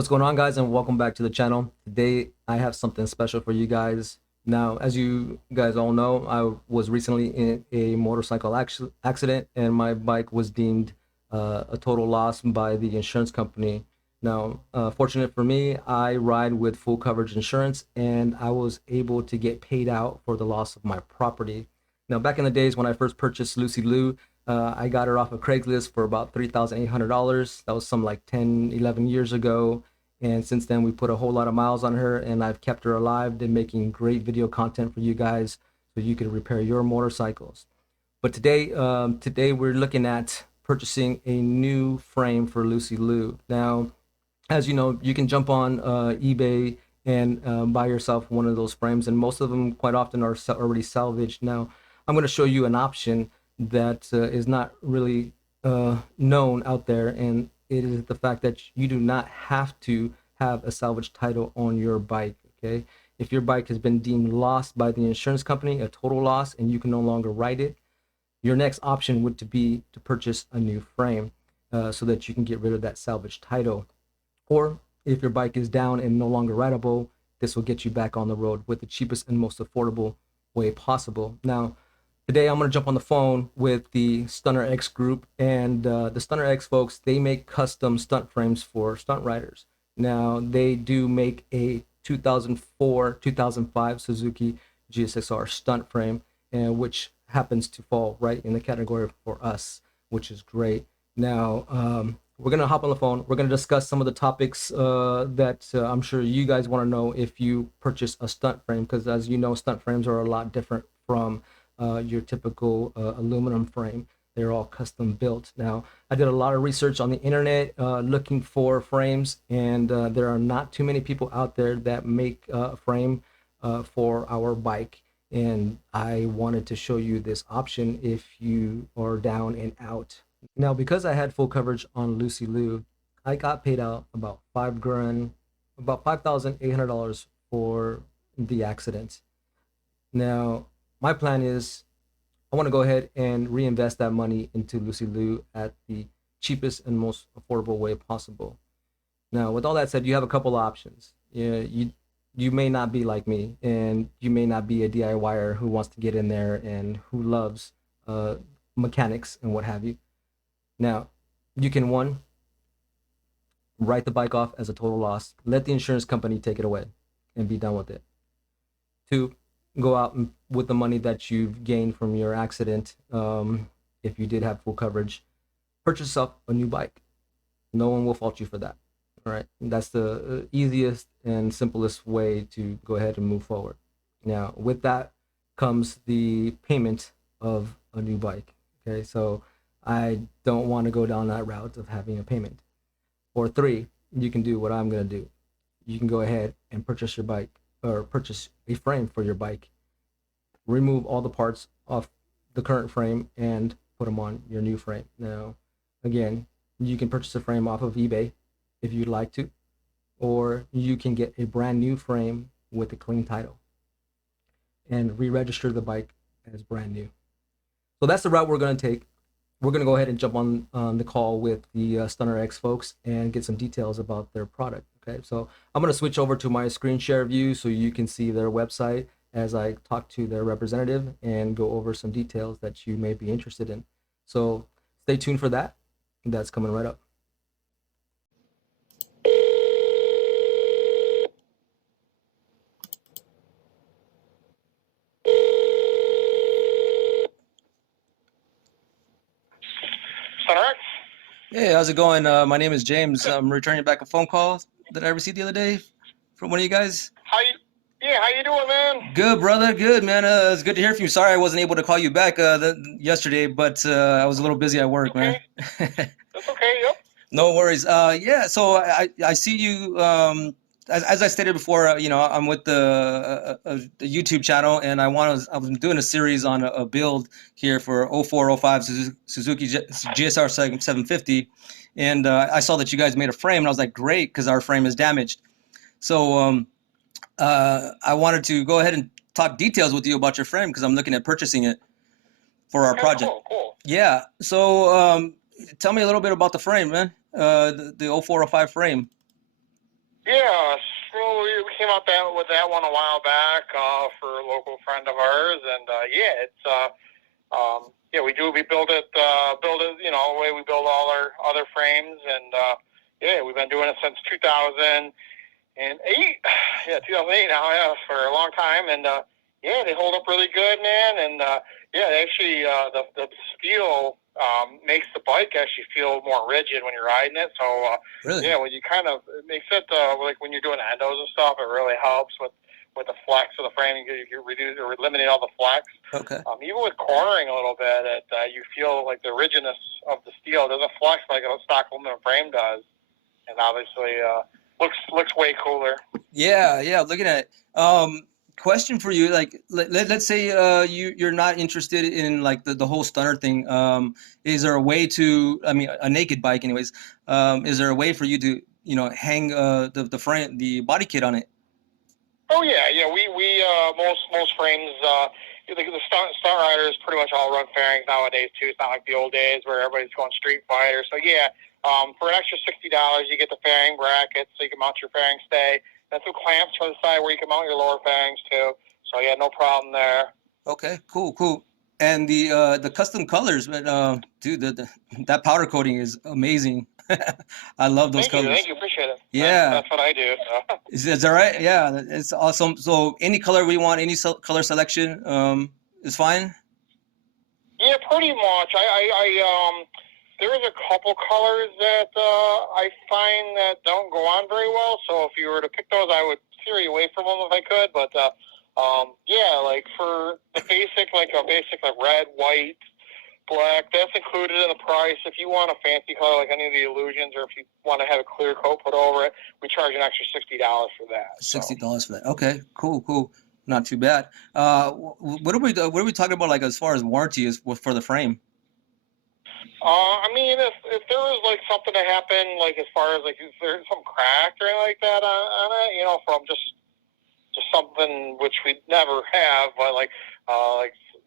What's going on, guys, and welcome back to the channel. Today I have something special for you guys. Now, as you guys all know, I was recently in a motorcycle accident and my bike was deemed a total loss by the insurance company. Now, fortunate for me, I ride with full coverage insurance and I was able to get paid out for the loss of my property. Now, back in the days when I first purchased Lucy Lou, I got her off of Craigslist for about $3,800. That was some like 10, 11 years ago. And since then, we put a whole lot of miles on her, and I've kept her alive. Been making great video content for you guys so you can repair your motorcycles. But today we're looking at purchasing a new frame for Lucy Lou. Now, as you know, you can jump on eBay and buy yourself one of those frames, and most of them quite often are already salvaged. Now, I'm going to show you an option that is not really known out there, and it is the fact that you do not have to have a salvage title on your bike. Okay, if your bike has been deemed lost by the insurance company, a total loss, and you can no longer ride it, your next option would be to purchase a new frame so that you can get rid of that salvage title. Or if your bike is down and no longer rideable, this will get you back on the road with the cheapest and most affordable way possible. Now, today I'm going to jump on the phone with the StunterX group, and the StunterX folks, they make custom stunt frames for stunt riders. Now, they do make a 2004, 2005 Suzuki GSXR stunt frame, which happens to fall right in the category for us, which is great. Now, we're going to hop on the phone. We're going to discuss some of the topics that I'm sure you guys want to know if you purchase a stunt frame, because as you know, stunt frames are a lot different from your typical aluminum frame. They're all custom built. Now, I did a lot of research on the internet looking for frames, and there are not too many people out there that make a frame for our bike. And I wanted to show you this option if you are down and out. Now, because I had full coverage on Lucy Lou, I got paid out about about $5,800 for the accident. Now, my plan is I want to go ahead and reinvest that money into Lucy Lou at the cheapest and most affordable way possible. Now, with all that said, you have a couple options. You may not be like me, and you may not be a DIYer who wants to get in there and who loves mechanics and what have you. Now, you can, one, write the bike off as a total loss, let the insurance company take it away and be done with it. Two, go out and, with the money that you've gained from your accident, if you did have full coverage, purchase yourself a new bike. No one will fault you for that. All right, that's the easiest and simplest way to go ahead and move forward. Now, with that comes the payment of a new bike. Okay, so I don't want to go down that route of having a payment. Or three, you can do what I'm going to do. You can go ahead and purchase your bike, or purchase a frame for your bike, remove all the parts off the current frame and put them on your new frame. Now, again, you can purchase a frame off of eBay if you'd like to, or you can get a brand new frame with a clean title and re-register the bike as brand new. So that's the route we're going to take. We're going to go ahead and jump on the call with the StunterX folks and get some details about their product. Okay, so I'm going to switch over to my screen share view so you can see their website as I talk to their representative and go over some details that you may be interested in. So stay tuned for that. That's coming right up. StunterX? Hey, how's it going? My name is James. I'm returning back a phone call that I received the other day from one of you guys. How you doing, man? Good, brother. Good, man. It's good to hear from you. Sorry I wasn't able to call you back yesterday, but I was a little busy at work, Okay. man. That's okay, yep. No worries. Yeah, so I see you, as I stated before, I'm with the YouTube channel, and I was doing a series on a build here for 0405 Suzuki GSR 750, and I saw that you guys made a frame, and I was like, great, because our frame is damaged. So I wanted to go ahead and talk details with you about your frame, because I'm looking at purchasing it for our project. Cool. Yeah, so tell me a little bit about the frame, man. The 0405 frame. Yeah, so we came out with that one a while back for a local friend of ours, and yeah, it's yeah, we build it, you know, the way we build all our other frames, and yeah, we've been doing it since 2008. Yeah, 2008 now, yeah, for a long time, and yeah, they hold up really good, man, and yeah, actually, the steel makes the bike actually feel more rigid when you're riding it. So Really? yeah, when you kind of it makes it like when you're doing endos and stuff, it really helps with the flex of the frame. You reduce or eliminate all the flex. Okay. Even with cornering a little bit, you feel like the rigidness of the steel doesn't flex like a stock aluminum frame does, and obviously looks way cooler. Yeah, looking at it. Question for you, like let's say you're not interested in like the whole stunner thing. Is there a way to, I mean, a naked bike anyways, is there a way for you to, you know, hang the frame, the body kit on it? Oh yeah. We most frames the stunt riders pretty much all run fairings nowadays too. It's not like the old days where everybody's going Street Fighter. So yeah, for an extra $60 you get the fairing bracket so you can mount your fairing stay. That's some clamps for the side where you can mount your lower fairings too. So yeah, no problem there. Okay, cool. And the custom colors, but dude, that powder coating is amazing. I love those colors. Thank you, appreciate it. Yeah. That's what I do. So. Is that right? Yeah, it's awesome. So any color we want, any color selection, is fine. Yeah, pretty much. There is a couple colors that I find that don't go on very well. So if you were to pick those, I would steer you away from them if I could. But yeah, like for the basic, like a basic like red, white, black, that's included in the price. If you want a fancy color like any of the Illusions, or if you want to have a clear coat put over it, we charge an extra $60 for that. $60 for that. Okay, cool. Not too bad. What are we talking about, like as far as warranty is for the frame? I mean, if there was like something that happened, like as far as like if there's some crack or anything like that on it, you know, from just something which we never have, but like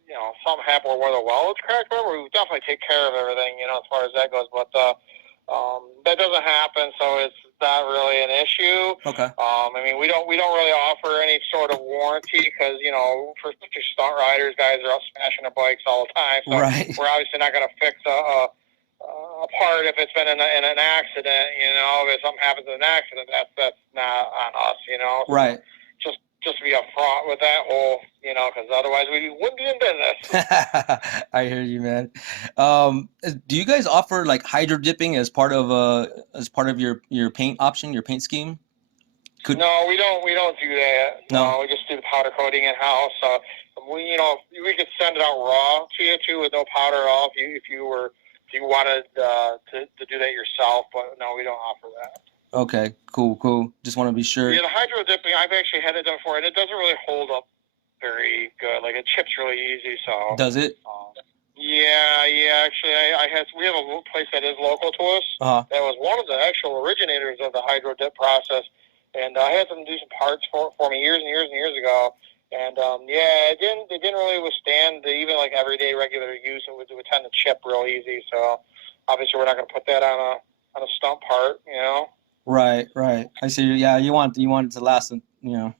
you know, something happened where the weld's cracked, whatever, we would definitely take care of everything, you know, as far as that goes. But that doesn't happen, so it's not really an issue. Okay. I mean, we don't really offer any sort of warranty because you know, for stunt riders, guys are out smashing their bikes all the time, so Right. we're obviously not going to fix a part if it's been in an accident. You know, if something happens in an accident, that's not on us. You know. Right. Just to be upfront with that whole, you know, because otherwise we wouldn't be in business. I hear you, man. Do you guys offer like hydro dipping as part of your paint option, your paint scheme? No, we don't do that. No. We just do the powder coating in house. You know, we could send it out raw to you too with no powder at all if you wanted to do that yourself. But no, we don't offer that. Okay, cool. Just want to be sure. Yeah, the hydro dipping, I've actually had it done before, and it doesn't really hold up very good. Like it chips really easy. So does it? Yeah. Actually, we have a place that is local to us. That was one of the actual originators of the hydro dip process, and I had them do some parts for me years and years ago. And yeah, it didn't really withstand even like everyday regular use. It would tend to chip real easy. So obviously, we're not going to put that on a stump part, you know. Right. I see. Yeah, you want it to last, you know.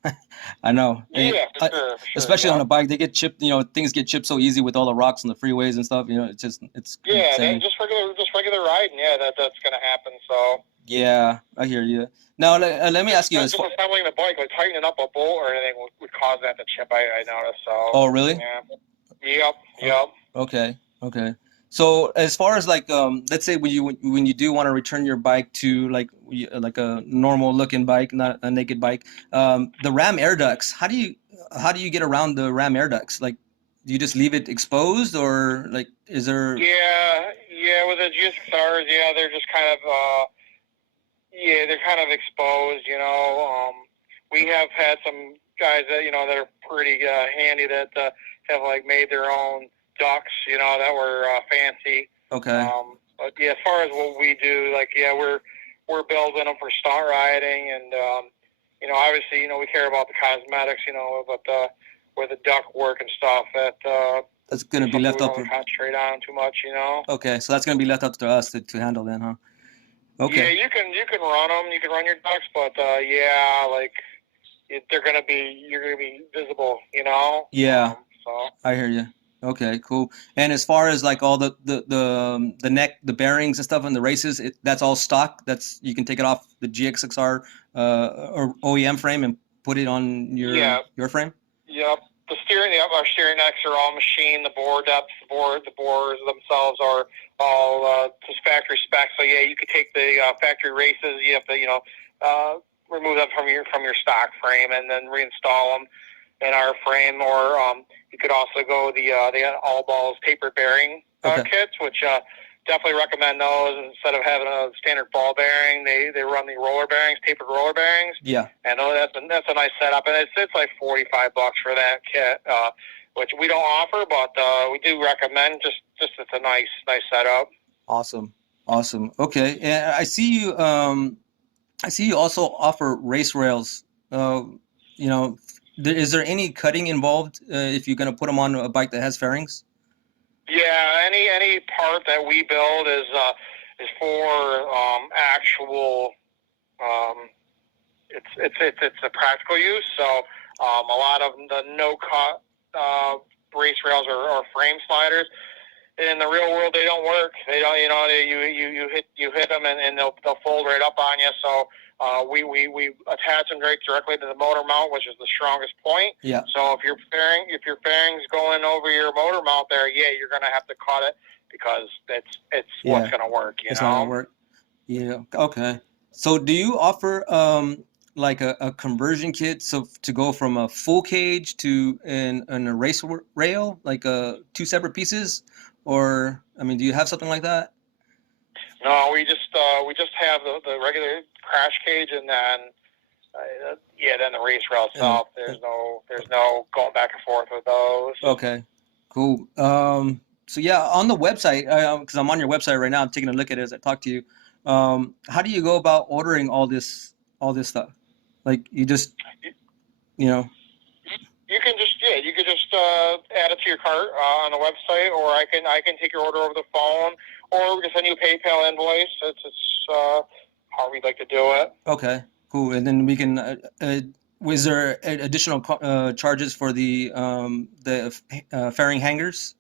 I know. Yeah, for sure, especially yeah. on a bike, they get chipped. You know, things get chipped so easy with all the rocks on the freeways and stuff. You know, it's yeah, insane. just regular riding. Yeah, that's gonna happen. So yeah, I hear you. Now let me ask you. Just assembling the bike, like tightening up a bolt or anything would cause that to chip. I noticed. So. Oh really? Yeah. Yep. Okay. So as far as like let's say when you do want to return your bike to like a normal looking bike, not a naked bike, the ram air ducts, how do you get around the ram air ducts? Like, do you just leave it exposed, or like is there? Yeah, with the GSXRs, yeah, they're just kind of they're kind of exposed, you know. We have had some guys that, you know, that are pretty handy that have like made their own ducts, you know, that were fancy. Okay. But yeah, as far as what we do, like, yeah, we're building them for stunt riding, and you know, obviously, you know, we care about the cosmetics, you know, but with the duct work and stuff, that's gonna be left up. Concentrate on too much, you know. Okay, so that's gonna be left up to us to handle then, huh? Okay. Yeah, you can run them. You can run your ducks, but yeah, like you're gonna be visible, you know. Yeah, So I hear you. Okay, cool. And as far as like all the neck, the bearings and stuff in the races, that's all stock. That's you can take it off the GXXR or OEM frame and put it on yeah, your frame. yep. Our steering necks are all machined. The bore depths, the bores themselves are all just factory specs. So yeah, you could take the factory races. You have to, remove them from your stock frame and then reinstall them in our frame. Or you could also go the all balls tapered bearing Okay. kits, which definitely recommend those instead of having a standard ball bearing. They run the roller bearings, tapered roller bearings. Yeah. And that's a nice setup, and it's like $45 for that kit, which we don't offer, but we do recommend. Just it's a nice setup. Awesome. Awesome. Okay. And I see you also offer race rails. You know, is there any cutting involved if you're gonna put them on a bike that has fairings? Yeah, any part that we build is for actual. Um, it's a practical use. So a lot of the no cut race rails or frame sliders in the real world, they don't work. They don't, you hit them and they'll fold right up on you. So we attach them right directly to the motor mount, which is the strongest point. Yeah. So if your fairing's going over your motor mount there, yeah, you're gonna have to cut it because it's what's gonna work. It's not gonna work. Yeah. Okay. So do you offer like a conversion kit so to go from a full cage to a race rail, like two separate pieces? Or I mean, do you have something like that? No, we just have the regular crash cage, and then then the race rail itself. There's no going back and forth with those. Okay, cool. So yeah, on the website, because I'm on your website right now, I'm taking a look at it as I talk to you. How do you go about ordering all this stuff? Like you just, you know. You can just add it to your cart on the website, or I can take your order over the phone, or we can send you a PayPal invoice. It's how we'd like to do it. Okay, cool. And then we can. Was there additional charges for the fairing hangers?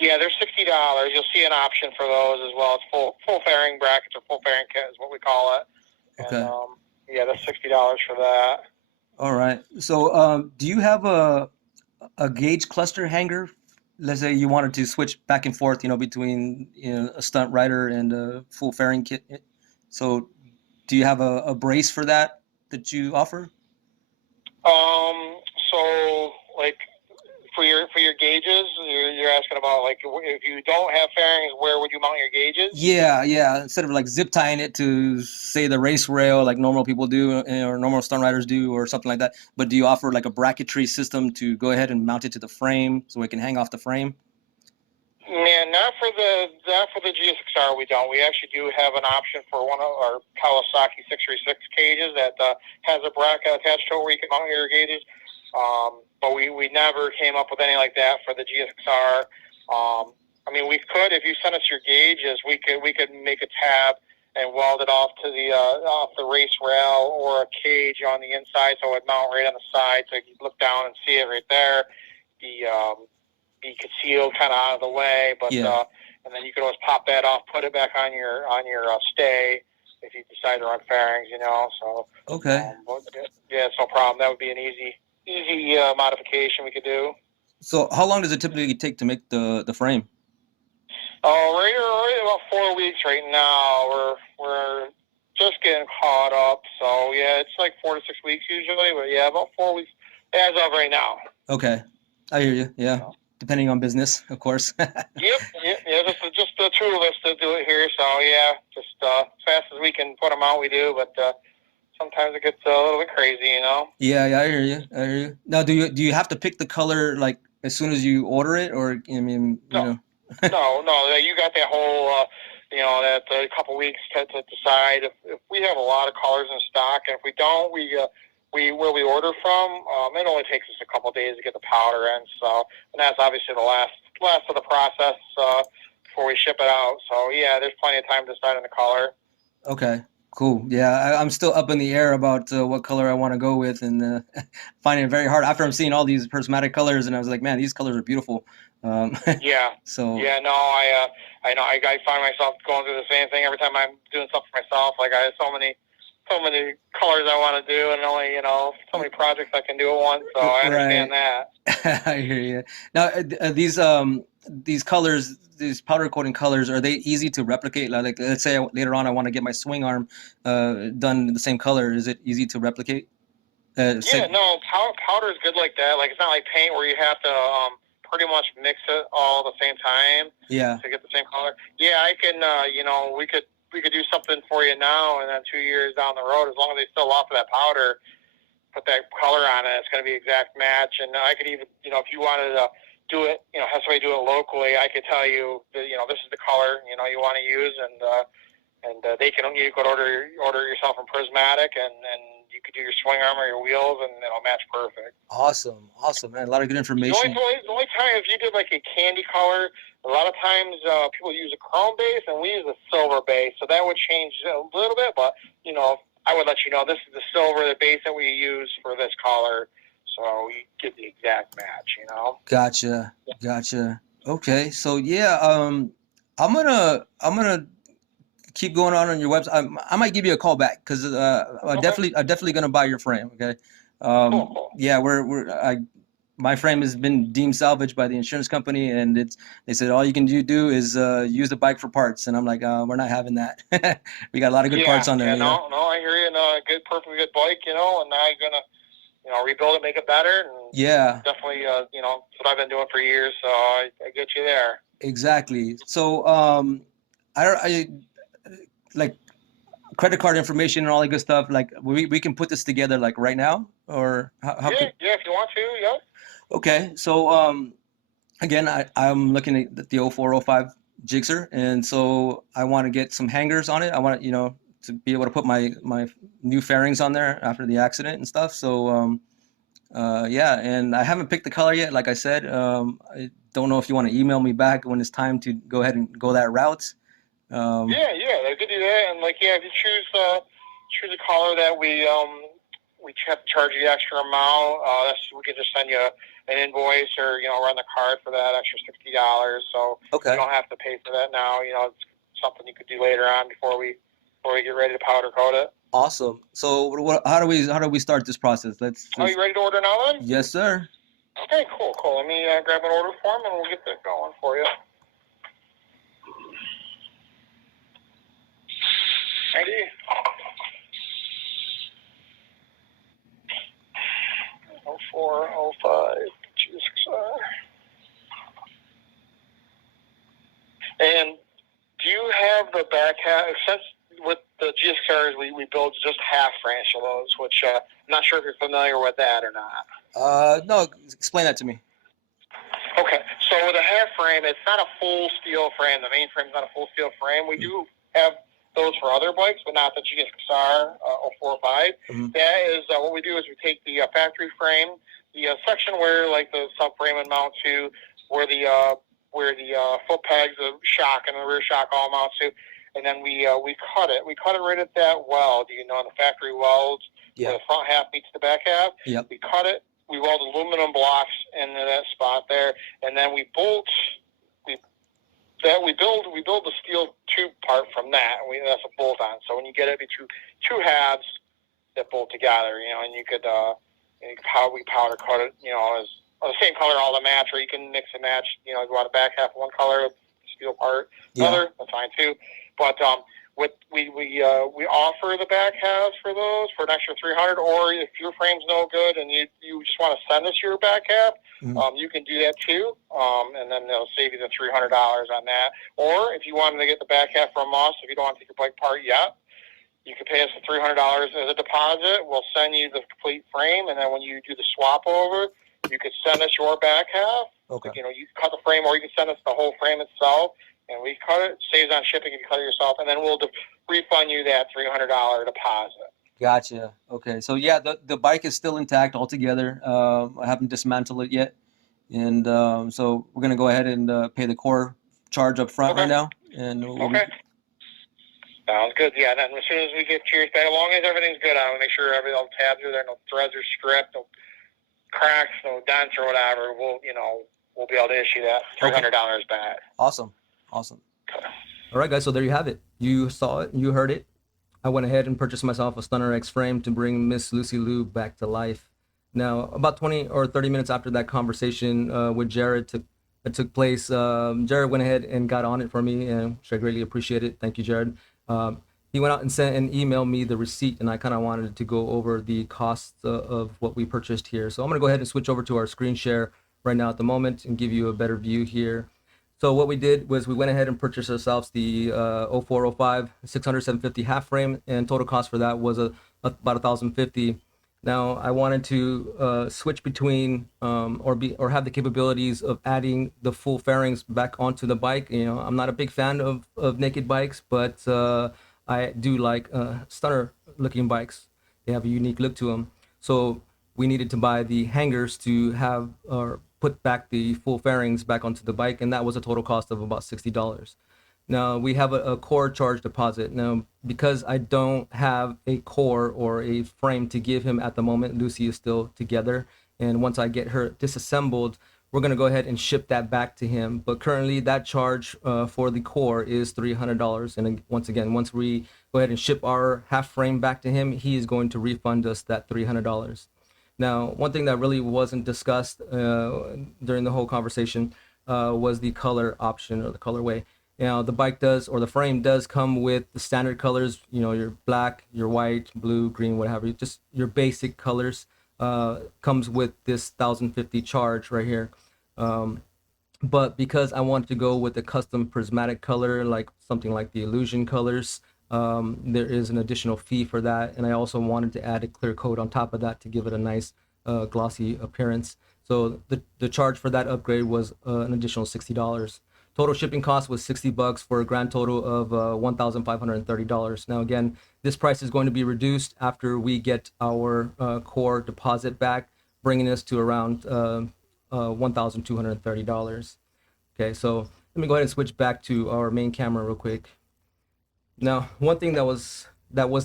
Yeah, they're $60. You'll see an option for those as well. It's full fairing brackets or full fairing kit is what we call it. Okay. And yeah, that's $60 for that. All right. So, do you have a gauge cluster hanger? Let's say you wanted to switch back and forth, between a stunt rider and a full fairing kit. So, do you have a brace for that you offer? So like for your gauges, you're asking about like if you don't have fairings, where would you mount your gauges? Yeah, yeah. Instead of like zip tying it to say the race rail like normal people do or normal stunt riders do or something like that, but do you offer like a bracketry system to go ahead and mount it to the frame so it can hang off the frame? Man, not for the GSXR. We don't. We actually do have an option for one of our Kawasaki 636 cages that has a bracket attached to it where you can mount your gauges. But we never came up with anything like that for the GSXR. I mean, we could, if you send us your gauges, we could make a tab and weld it off to off the race rail or a cage on the inside, so it would mount right on the side, so you can look down and see it right there. Be concealed kind of out of the way, but and then you could always pop that off, put it back on your stay if you decide to run fairings, So Okay. Yeah, it's no problem. That would be an easy modification we could do. So how long does it typically take to make the frame? Oh, right about 4 weeks right now. We're just getting caught up, so yeah, it's like 4 to 6 weeks usually, but yeah, about 4 weeks as of right now. Okay, I hear you. Yeah, depending on business, of course. Yep. Just the two of us to do it here, so yeah, just as fast as we can put them out, we do, but sometimes it gets a little bit crazy, Yeah, I hear you. I hear you. Now, do you have to pick the color like as soon as you order it, or I mean, No. No, you got that whole, that a couple weeks to decide. If we have a lot of colors in stock, and if we don't, where we order from, it only takes us a couple days to get the powder in. So, and that's obviously the last of the process before we ship it out. So, yeah, there's plenty of time to decide on the color. Okay, cool. Yeah, I'm still up in the air about what color I want to go with, and finding it very hard after I'm seeing all these prismatic colors, and I was like, man, these colors are beautiful. Um, Yeah. so Yeah, no, I know I find myself going through the same thing every time I'm doing stuff for myself. Like I have so many colors I want to do, and only so many projects I can do at once. So I right, understand that. I hear you. Now, these colors, these powder coating colors, are they easy to replicate? Like, let's say later on I want to get my swing arm done the same color. Is it easy to replicate? Yeah, no, powder is good like that. Like it's not like paint where you have to pretty much mix it all at the same time Yeah. to get the same color. Yeah, I can. We could do something for you now, and then 2 years down the road, as long as they still offer that powder, put that color on it, it's going to be exact match. And I could even, if you wanted to do it, have somebody do it locally, I could tell you, that, this is the color, you want to use, and you could order yourself from Prismatic, and you could do your swing arm or your wheels, and it'll match perfect. Awesome, awesome, man. A lot of good information. The only time if you did like a candy color, a lot of times people use a chrome base, and we use a silver base, so that would change a little bit. But I would let you know this is the silver, the base that we use for this color, so you get the exact match. Gotcha, gotcha. Okay, so yeah, I'm gonna keep going on your website. I might give you a call back because Okay. I'm definitely gonna buy your frame. Okay. Cool. Yeah, my frame has been deemed salvage by the insurance company, and they said all you can do is use the bike for parts, and I'm like, we're not having that. We got a lot of good parts on there, Yeah, you know. no, I hear you. And perfectly good bike, and now you're gonna rebuild it, make it better, and Yeah, definitely, that's what I've been doing for years. So I get you there. exactly. So I like credit card information and all that good stuff. Like we can put this together like right now, or how could? Yeah, if you want to, yeah. Okay, so again, I'm looking at the 0405 Gixxer, and so I want to get some hangers on it. I want to be able to put my new fairings on there after the accident and stuff. So yeah, and I haven't picked the color yet. Like I said, I don't know if you want to email me back when it's time to go ahead and go that route. Yeah, they could do that. And if you choose a color that we have to charge you the extra amount, we can just send you an invoice or run the card for that extra $60. So Okay. you don't have to pay for that now. It's something you could do later on before we get ready to powder coat it. Awesome. So how do we start this process? Are you ready to order now then? Yes, sir. Okay, cool. Let me grab an order form and we'll get that going for you. Ready? 0405 GSXR. And do you have the back half? Since with the GSXRs, we build just half branch of those, which I'm not sure if you're familiar with that or not. No, explain that to me. Okay, so with a half frame, it's not a full steel frame. The main frame is not a full steel frame. We do have those for other bikes, but not the GSXR 045. That is what we do is we take the factory frame, the section where like the subframe would mount to, where the foot pegs, the shock, and the rear shock all mount to, and then we cut it. We cut it right at that weld. The factory welds where the front half meets the back half. Yep. We cut it. We weld aluminum blocks into that spot there, and then we bolt. We build the steel tube part from that. That's a bolt on. So when you get it, it's two halves that bolt together. And you could we powder coat it. As the same color all to match, or you can mix and match. You want a back half one color, steel part another. That's fine too. But we offer the back halves for those for an extra $300, or if your frame's no good and you just want to send us your back half, you can do that too, and then they'll save you the $300 on that. Or if you wanted to get the back half from us, if you don't want to take your bike part yet, you can pay us the $300 as a deposit. We'll send you the complete frame, and then when you do the swap over, you could send us your back half. Okay. You cut the frame, or you can send us the whole frame itself. And we cut it, saves on shipping if you cut it yourself, and then we'll refund you that $300 deposit. Gotcha. Okay. So yeah, the bike is still intact altogether. I haven't dismantled it yet, and so we're gonna go ahead and pay the core charge up front right now. And Okay. Sounds good. Yeah, and then as soon as we get yours back, as long as everything's good, I will make sure all the tabs are there, no threads are stripped, no cracks, no dents or whatever. We'll be able to issue that $300 back. Awesome. All right, guys. So there you have it. You saw it. You heard it. I went ahead and purchased myself a StunterX frame to bring Miss Lucy Lou back to life. Now, about 20 or 30 minutes after that conversation with Jared took place, Jared went ahead and got on it for me, and which I greatly appreciate it. Thank you, Jared. He went out and sent and emailed me the receipt, and I kind of wanted to go over the costs of what we purchased here. So I'm going to go ahead and switch over to our screen share right now at the moment and give you a better view here. So what we did was we went ahead and purchased ourselves the 0405 600 750 half frame, and total cost for that was about $1,050. Now I wanted to switch between or have the capabilities of adding the full fairings back onto the bike. I'm not a big fan of naked bikes, but I do like stunner looking bikes. They have a unique look to them. So we needed to buy the hangers to have or put back the full fairings back onto the bike, and that was a total cost of about $60. Now we have a core charge deposit. Now, because I don't have a core or a frame to give him at the moment, Lucy is still together, and once I get her disassembled, we're going to go ahead and ship that back to him. But currently that charge for the core is $300. And once again, once we go ahead and ship our half frame back to him, he is going to refund us that $300. Now, one thing that really wasn't discussed during the whole conversation was the color option or the colorway. The bike does, or the frame does come with the standard colors, your black, your white, blue, green, whatever, just your basic colors. Comes with this 1,050 charge right here. But because I wanted to go with a custom prismatic color, like something like the Illusion colors, there is an additional fee for that. And I also wanted to add a clear coat on top of that to give it a nice glossy appearance. So the charge for that upgrade was an additional $60. Total shipping cost was $60 for a grand total of $1,530. Now, again, this price is going to be reduced after we get our core deposit back, bringing us to around $1,230. Okay, so let me go ahead and switch back to our main camera real quick. Now, one thing that was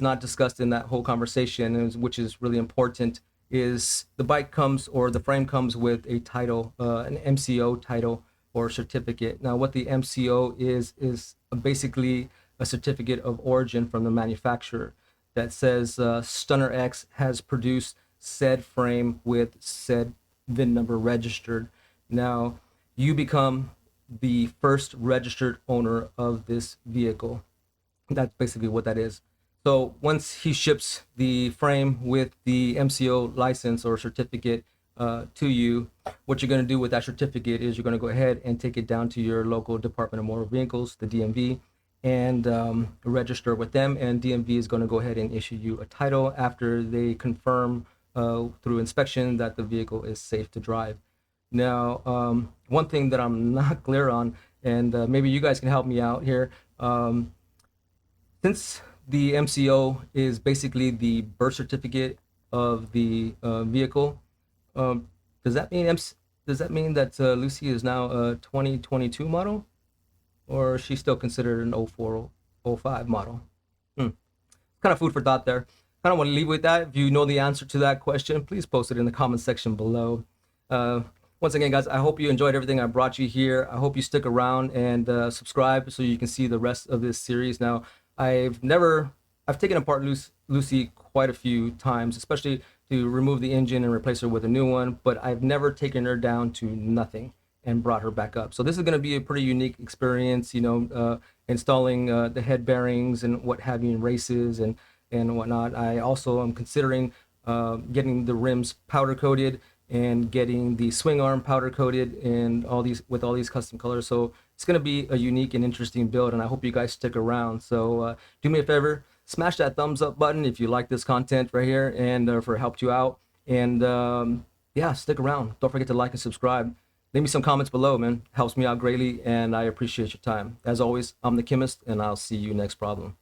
not discussed in that whole conversation, which is really important, is the bike comes, or the frame comes with a title, an MCO title or certificate. Now, what the MCO is basically a certificate of origin from the manufacturer that says StunterX has produced said frame with said VIN number registered. Now, you become the first registered owner of this vehicle. That's basically what that is. So once he ships the frame with the MCO license or certificate to you, what you're going to do with that certificate is you're going to go ahead and take it down to your local Department of Motor Vehicles, the DMV, and register with them. And DMV is going to go ahead and issue you a title after they confirm through inspection that the vehicle is safe to drive. Now, one thing that I'm not clear on, and maybe you guys can help me out here, since the MCO is basically the birth certificate of the vehicle, does that mean that Lucy is now a 2022 model, or is she still considered an 04, 05 model? Kind of food for thought there. Kind of want to leave with that. If you know the answer to that question, please post it in the comment section below. Once again, guys, I hope you enjoyed everything I brought you here. I hope you stick around and subscribe so you can see the rest of this series. Now, I've taken apart Lucy quite a few times, especially to remove the engine and replace her with a new one, but I've never taken her down to nothing and brought her back up. So this is going to be a pretty unique experience, installing the head bearings and what have you in races and whatnot. I also am considering getting the rims powder coated and getting the swing arm powder coated and with all these custom colors. So it's going to be a unique and interesting build, and I hope you guys stick around. So do me a favor, smash that thumbs up button if you like this content right here, and if it helped you out. And yeah, stick around. Don't forget to like and subscribe. Leave me some comments below, man. Helps me out greatly, and I appreciate your time. As always, I'm the Chemist, and I'll see you next problem.